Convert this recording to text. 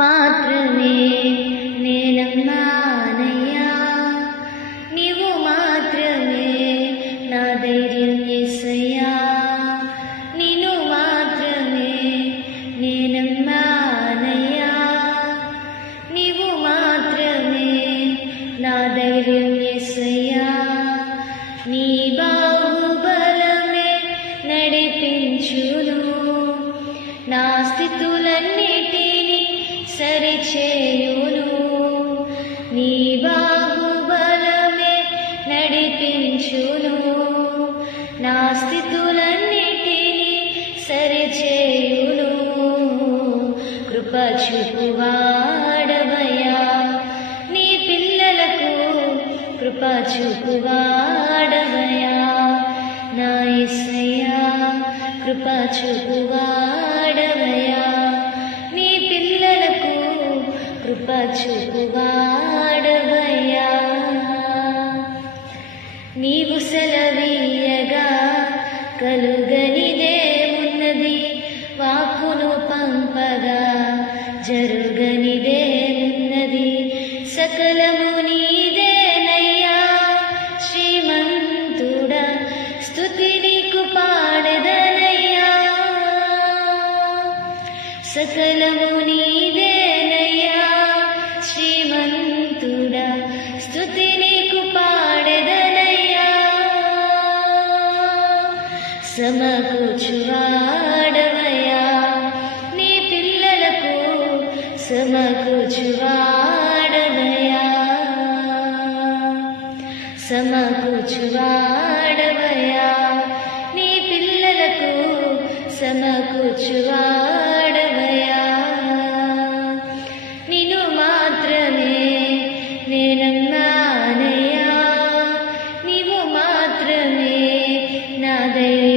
మాత్రమే నేనమ్మానయ్యా, నీవు మాత్రమే నా ధైర్యం యేసయ్యా, నిన్ను మాత్రమే నేనమ్మానయ్యా, నీవు మాత్రమే నా ధైర్యం యేసయ్యా, నీ బాహుబలమే నడిపించును, నా స్థితులన్నిటినీ సరిచేయును, నీ బాహుబలమే నడిపించును, నా స్థితులన్నిటినీ సరిచేయును. కృప చూపువాడవయ్యా నీ పిల్లలకు, కృప చూపువాడవయ్యా నా యేసయ్యా, కృప చూపువాడవయ్యా నీ పిల్లలకు, కృప చూపువాడవయ్యా. నీవు సెలవీయగా కలుగనిదే ఉన్నది, వాక్కును పంపగా జరుగనిదే ఉన్నది, సకలము నీదేనయ్యా శ్రీమంతుడా, స్తుతి నీకు పాడెదనయ్యా, సకలము నీదేనయ్యా శ్రీమంతుడా, స్తుతి నీకు పాడెదనయ్యా. సమకూర్చువాడవయ్యా నీ పిల్లలకు, సమకూర్చువాడవయ్యా, సమకూర్చువాడవయ్యా నీ పిల్లలకు, సమకూర్చువాడవయ్యా. నిన్ను మాత్రమే నేనమ్మానయ్యా, నీవు మాత్రమే నా దైవం